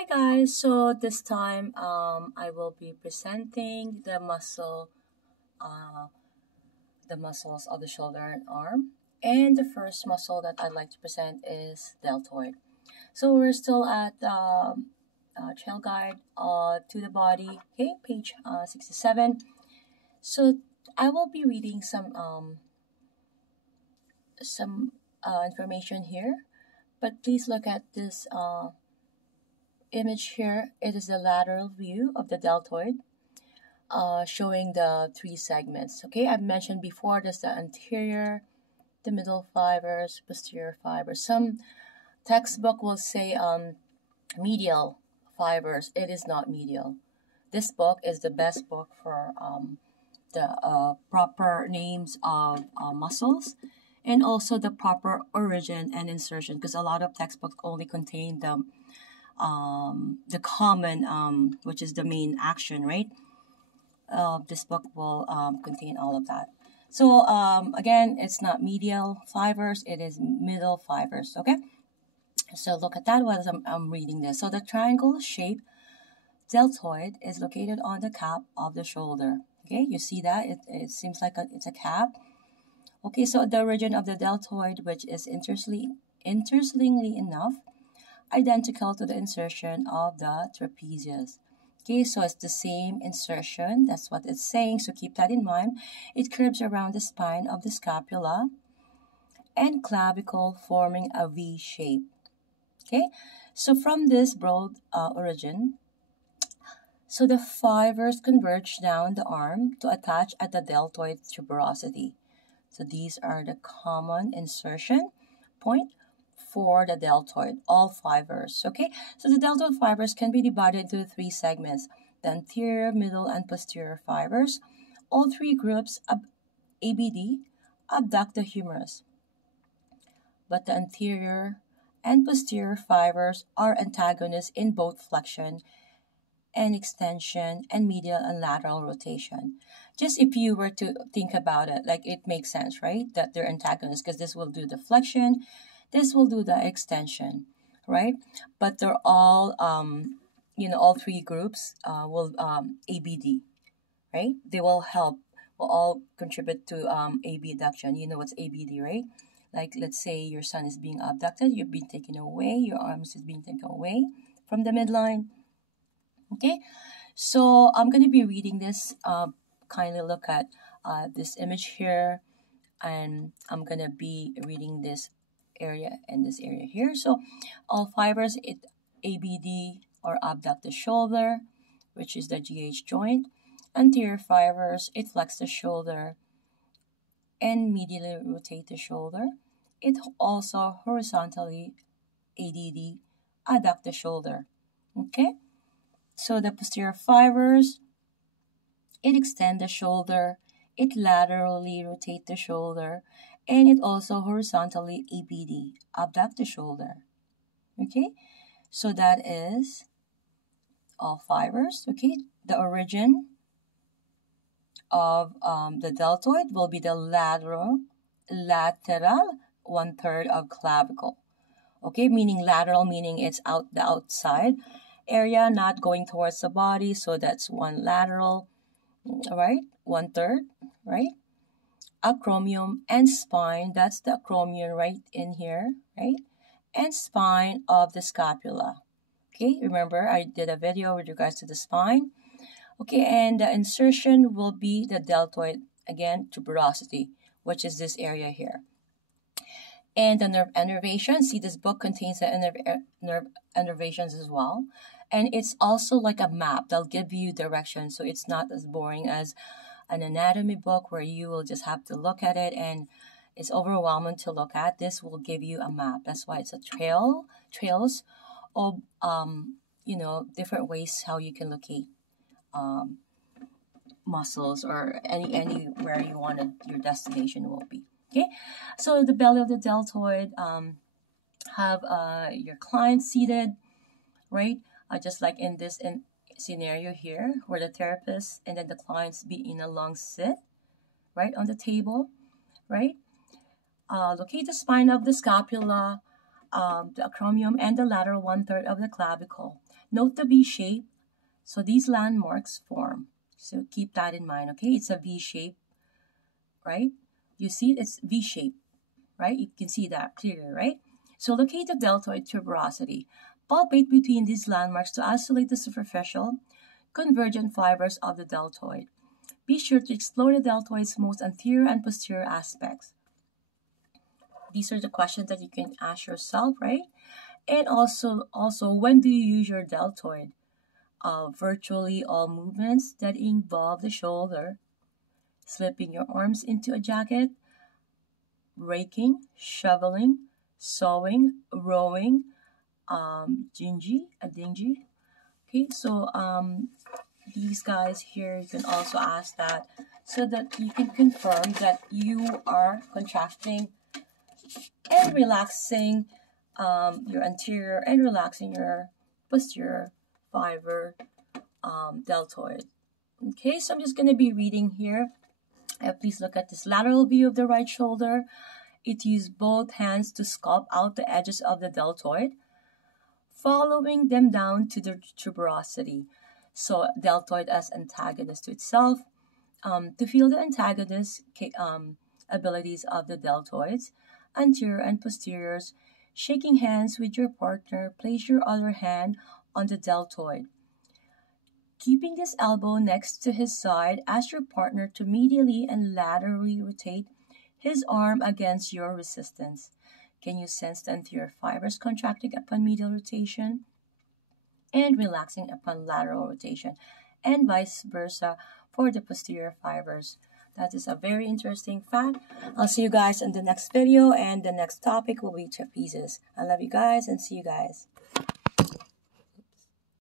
Hi guys, so this time I will be presenting uh, the muscles of the shoulder and arm. And the first muscle that I'd like to present is deltoid. So we're still at Trailguide to the body, okay, page 67. So I will be reading some information here, but please look at this image here. It is the lateral view of the deltoid, showing the three segments. Okay, I've mentioned before there's the anterior, the middle fibers, posterior fibers. Some textbook will say medial fibers. It is not medial. This book is the best book for the proper names of muscles and also the proper origin and insertion, because a lot of textbooks only contain the common, which is the main action, right? This book will contain all of that. So again, it's not medial fibers, it is middle fibers, okay? So look at that while I'm reading this. So the triangle shape deltoid is located on the cap of the shoulder. Okay, you see that? It seems like it's a cap. Okay, so the origin of the deltoid, which is interestingly enough, identical to the insertion of the trapezius. Okay, so it's the same insertion. That's what it's saying, so keep that in mind. It curves around the spine of the scapula and clavicle, forming a V shape. Okay, so from this broad origin, so the fibers converge down the arm to attach at the deltoid tuberosity. So these are the common insertion point for the deltoid, all fibers. Okay, so the deltoid fibers can be divided into three segments: the anterior, middle, and posterior fibers. All three groups of ABD abduct the humerus, but the anterior and posterior fibers are antagonists in both flexion and extension and medial and lateral rotation. Just if you were to think about it, like it makes sense, right? That they're antagonists, because this will do the flexion, this will do the extension, right? But they're all, all three groups will ABD, right? They will all contribute to abduction. You know what's ABD, right? Like, let's say your son is being abducted, you've been taken away, your arms is being taken away from the midline. Okay, so I'm going to be reading this. Kindly look at this image here, and I'm going to be reading this area and this area here. So all fibers, it ABD or abduct the shoulder, which is the GH joint. Anterior fibers, it flex the shoulder and medially rotate the shoulder. It also horizontally ADD, adduct the shoulder. Okay, so the posterior fibers, it extend the shoulder, it laterally rotate the shoulder, and it also horizontally ABD, abduct the shoulder. Okay, so that is all fibers. Okay, the origin of the deltoid will be the lateral 1/3 of clavicle. Okay, meaning lateral, meaning it's the outside area, not going towards the body. So that's one lateral, right? 1/3, right? Acromion and spine, that's the acromion right in here, right? And spine of the scapula. Okay, remember I did a video with regards to the spine. Okay, and the insertion will be the deltoid, again, tuberosity, which is this area here. And the nerve innervation, see, this book contains the nerve innervations as well. And it's also like a map that'll give you direction, so it's not as boring as an anatomy book where you will just have to look at it and it's overwhelming to look at. This will give you a map. That's why it's a trails of different ways how you can locate muscles or anywhere you wanted your destination will be. Okay, so the belly of the deltoid, have your client seated, right? Just like in this scenario here, where the therapist and then the clients be in a long sit, right, on the table, right? Locate the spine of the scapula, the acromion and the lateral 1/3 of the clavicle. Note the V shape. So these landmarks form. So keep that in mind, okay? It's a V shape, right? You see it's V shape, right? You can see that clearly, right? So locate the deltoid tuberosity. Palpate between these landmarks to isolate the superficial, convergent fibers of the deltoid. Be sure to explore the deltoid's most anterior and posterior aspects. These are the questions that you can ask yourself, right? And also, when do you use your deltoid? Virtually all movements that involve the shoulder, slipping your arms into a jacket, raking, shoveling, sewing, rowing, dingy. Okay, so these guys here, you can also ask that so that you can confirm that you are contracting and relaxing your anterior and relaxing your posterior fiber deltoid. Okay, so I'm just going to be reading here. Please look at this lateral view of the right shoulder. It used both hands to sculpt out the edges of the deltoid, following them down to the tuberosity. So deltoid as antagonist to itself. To feel the antagonist abilities of the deltoids, anterior and posteriors, shaking hands with your partner, place your other hand on the deltoid. Keeping this elbow next to his side, ask your partner to medially and laterally rotate his arm against your resistance. Can you sense the anterior fibers contracting upon medial rotation and relaxing upon lateral rotation, and vice versa for the posterior fibers? That is a very interesting fact. I'll see you guys in the next video, and the next topic will be trapezes. I love you guys and see you guys.